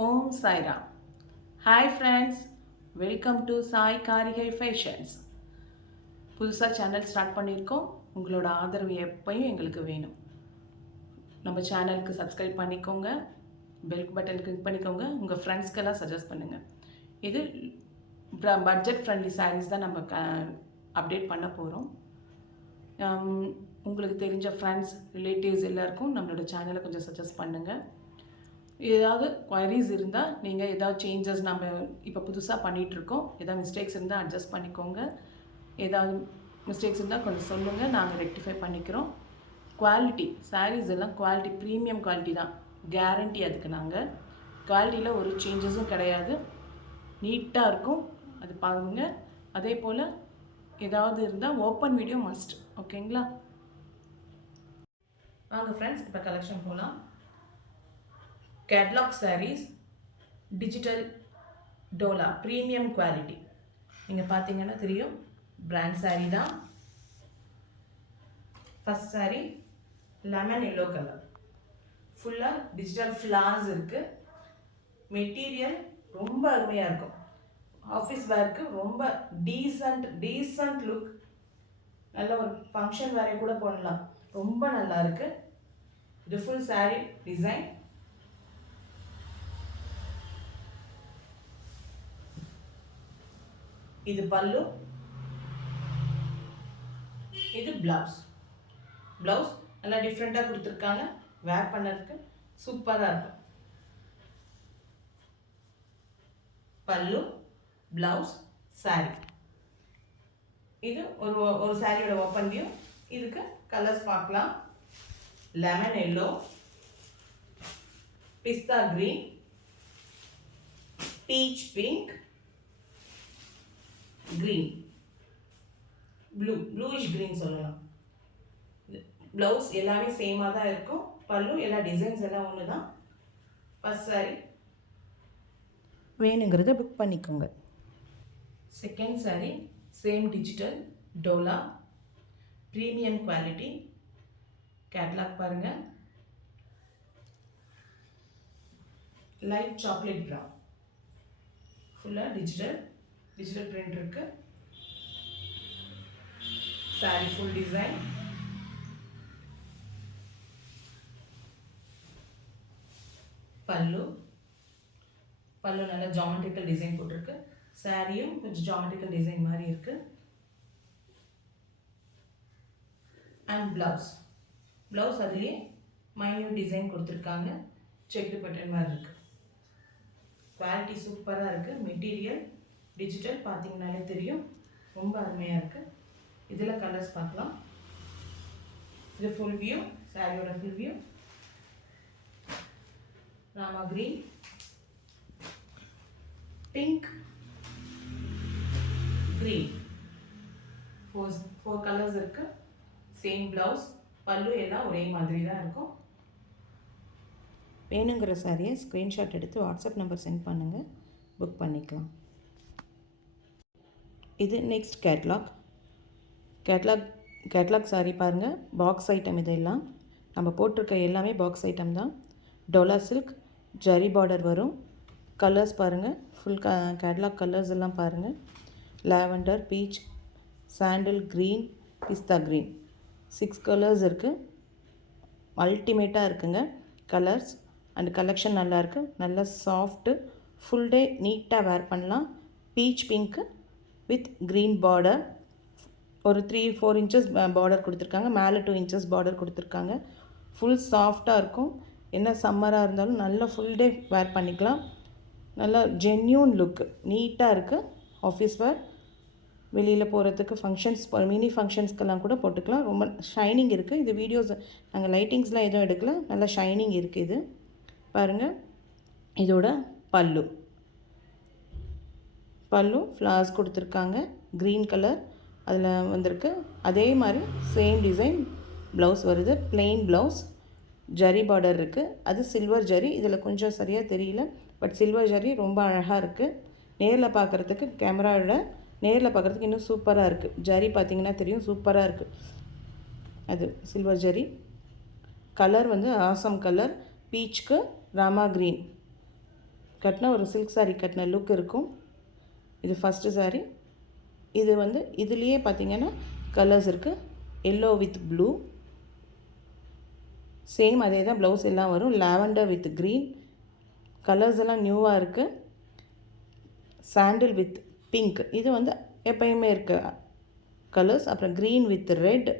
Om Sairam. Hi friends, welcome to Sai Karigai fashions. புதுசாக channel start பண்ணியிருக்கோம். உங்களோட ஆதரவு எப்பயும் எங்களுக்கு வேணும். நம்ம சேனலுக்கு சப்ஸ்கிரைப் பண்ணிக்கோங்க, பெல் பட்டன் கிளிக் பண்ணிக்கோங்க, உங்கள் ஃப்ரெண்ட்ஸ்க்கெல்லாம் சஜஸ்ட் பண்ணுங்கள். இது பட்ஜெட் ஃப்ரெண்ட்லி சாரீஸ் தான் நம்ம அப்டேட் பண்ண போகிறோம். உங்களுக்கு தெரிஞ்ச ஃப்ரெண்ட்ஸ், ரிலேட்டிவ்ஸ் எல்லாருக்கும் நம்மளோட சேனலை கொஞ்சம் சஜஸ்ட் பண்ணுங்கள். ஏதாவது குவரிஸ் இருந்தால் நீங்கள் ஏதாவது சேஞ்சஸ் நம்ம இப்போ புதுசாக பண்ணிகிட்ருக்கோம், ஏதாவது மிஸ்டேக்ஸ் இருந்தால் அட்ஜஸ்ட் பண்ணிக்கோங்க. ஏதாவது மிஸ்டேக்ஸ் இருந்தால் கொஞ்சம் சொல்லுங்கள், நாங்கள் ரெக்டிஃபை பண்ணிக்கிறோம். குவாலிட்டி சாரீஸ் எல்லாம் குவாலிட்டி ப்ரீமியம் குவாலிட்டி தான், கேரண்டி. அதுக்கு நாங்கள் குவாலிட்டியில் ஒரு சேஞ்சஸும் கிடையாது, நீட்டாக இருக்கும். அது பாருங்க. அதே போல் ஏதாவது இருந்தால் ஓப்பன் வீடியோ மஸ்ட். ஓகேங்களா? வாங்க ஃப்ரெண்ட்ஸ், இப்போ கலெக்ஷன் போகலாம். Catalogue saris, digital dola, premium quality. நீங்கள் பார்த்தீங்கன்னா தெரியும், பிராண்ட் சாரீ தான். First sari lemon yellow colour, ஃபுல்லாக டிஜிட்டல் ஃப்ளார்ஸ் இருக்குது. மெட்டீரியல் ரொம்ப அருமையாக இருக்கும். ஆஃபீஸ் வேர்க்கு ரொம்ப டீசன்ட் லுக். நல்ல ஒரு ஃபங்க்ஷன் வேறே கூட போடலாம், ரொம்ப நல்லா இருக்குது. இது ஃபுல் சாரீ டிசைன். இது பல்லு, இது பிளவுஸ். பிளவுஸ் நல்லா டிஃப்ரெண்ட்டாக கொடுத்துருக்காங்க, வேர் பண்ணதுக்கு சூப்பராக இருக்கும். பல்லு, பிளவுஸ், சாரி. இது ஒரு சாரியோட ஓப்பன் வியூ. இதுக்கு கலர்ஸ் பார்க்கலாம். Lemon yellow, pista green, peach pink, green, bluish green சொல்லலாம். ப்ளவுஸ் எல்லாமே சேமாக தான் இருக்கும். பல்லு எல்லா டிசைன்ஸ் எல்லாம் ஒன்று தான். ஃபர்ஸ்ட் சாரீ வேணுங்கிறத புக் பண்ணிக்கோங்க. Second sari same digital dola, premium quality. Catalogue பாருங்கள். லைட் சாக்லேட் ப்ரவுன், ஃபுல்லாக டிஜிட்டல் பிரிண்ட் இருக்கு. Sorry full design. பல்லு நல்ல ஜாமெட்ரிக்கல் டிசைன் போட்டிருக்கு. சாரியும் கொஞ்சம் ஜாமெட்ரிக்கல் டிசைன் மாதிரி இருக்கு. அண்ட் பிளவுஸ் அதுலேயே மைன்யூட் டிசைன் கொடுத்துருக்காங்க, செக் பட்டன் மாதிரி இருக்கு. குவாலிட்டி சூப்பராக இருக்கு. மெட்டீரியல் டிஜிட்டல் பார்த்தீங்கன்னாலே தெரியும், ரொம்ப அருமையாக இருக்குது. இதில் கலர்ஸ் பார்க்கலாம். இது ஃபுல் வியூ, சாரியோட full view. Rama green, pink, green, four colours இருக்கு. சேம் பிளவுஸ், பல்லு எல்லாம் ஒரே மாதிரி தான் இருக்கும். வேணுங்கிற சாரியை ஸ்க்ரீன்ஷாட் எடுத்து வாட்ஸ்அப் நம்பர் சென்ட் பண்ணுங்கள், புக் பண்ணிக்கலாம். இது நெக்ஸ்ட் கேட்லாக் சாரி பாருங்கள். பாக்ஸ் ஐட்டம் இதெல்லாம் நம்ம போட்டிருக்க எல்லாமே பாக்ஸ் ஐட்டம் தான். டோலா சில்க், ஜரி பார்டர் வரும். கலர்ஸ் பாருங்கள், ஃபுல் கேட்லாக் கலர்ஸ் எல்லாம் பாருங்கள். லாவெண்டர், பீச், சாண்டில் க்ரீன், பிஸ்தா க்ரீன், 6 கலர்ஸ் இருக்குது. அல்டிமேட்டாக இருக்குங்க கலர்ஸ். அண்ட் கலெக்ஷன் நல்லாயிருக்கு. நல்லா சாஃப்ட்டு, ஃபுல் டே நீட்டாக வேர் பண்ணலாம். Beach pink with green border, ஒரு 3-4 இன்ச்சஸ் பார்டர் கொடுத்துருக்காங்க, மேலே 2 இன்ச்சஸ் பார்டர் கொடுத்துருக்காங்க. ஃபுல் சாஃப்டாக இருக்கும். என்ன சம்மராக இருந்தாலும் நல்லா ஃபுல் டே வேர் பண்ணிக்கலாம். நல்லா ஜென்யூன் லுக்கு, நீட்டாக இருக்குது. ஆஃபீஸ் வேர், வெளியில் போகிறதுக்கு ஃபங்க்ஷன்ஸ், மினி ஃபங்க்ஷன்ஸ்க்கெல்லாம் கூட போட்டுக்கலாம். ரொம்ப ஷைனிங் இருக்குது. இது வீடியோஸ் நாங்கள் லைட்டிங்ஸ்லாம் எதுவும் எடுக்கல, நல்லா ஷைனிங் இருக்குது. இது பாருங்கள். இதோட பல்லு ஃப்ளார்ஸ் கொடுத்துருக்காங்க, க்ரீன் கலர் அதில் வந்திருக்கு. அதே மாதிரி சேம் டிசைன் ப்ளவுஸ் வருது, பிளெயின் ப்ளவுஸ். ஜரி பார்டர் இருக்குது, அது சில்வர் ஜரி. இதில் கொஞ்சம் சரியாக தெரியல, பட் சில்வர் ஜரி ரொம்ப அழகாக இருக்குது. நேரில் பார்க்குறதுக்கு, கேமராவோட நேரில் பார்க்குறதுக்கு இன்னும் சூப்பராக இருக்குது. ஜரி பார்த்திங்கன்னா தெரியும், சூப்பராக இருக்குது. அது சில்வர் ஜரி. கலர் வந்து ஆசம் கலர், பீச்சுக்கு ராமா க்ரீன். கட்டின ஒரு சில்க் saree கட்டின லுக் இருக்கும். இது ஃபஸ்ட்டு saree. இது வந்து இதுலேயே பார்த்தீங்கன்னா கலர்ஸ் இருக்குது. எல்லோ வித் ப்ளூ, சேம் அதே தான் ப்ளவுஸ் எல்லாம் வரும். லாவெண்டர் வித் க்ரீன், கலர்ஸ் எல்லாம் நியூவாக இருக்குது. சாண்டில் வித் பிங்க், இது வந்து எப்பயுமே இருக்க கலர்ஸ். அப்புறம் green with red,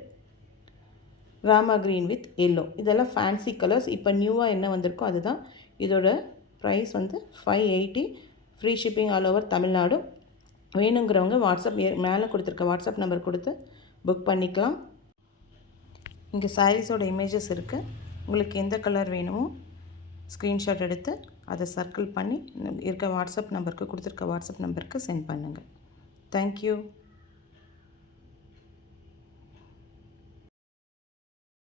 Rama green with yellow, இதெல்லாம் ஃபேன்சி கலர்ஸ். இப்போ நியூவாக என்ன வந்திருக்கோ அதுதான். இதோட ப்ரைஸ் வந்து 580. Free shipping all over Tamil Nadu. வேணுங்கிறவங்க வாட்ஸ்அப் மேலே கொடுத்துருக்க வாட்ஸ்அப் நம்பர் கொடுத்து புக் பண்ணிக்கலாம். இங்கே சாரீஸோட இமேஜஸ் இருக்குது. உங்களுக்கு எந்த கலர் வேணுமோ ஸ்க்ரீன்ஷாட் எடுத்து அதை சர்க்கிள் பண்ணி இருக்க வாட்ஸ்அப் நம்பருக்கு கொடுத்துருக்க வாட்ஸ்அப் நம்பருக்கு சென்ட் பண்ணுங்கள். தேங்க்யூ.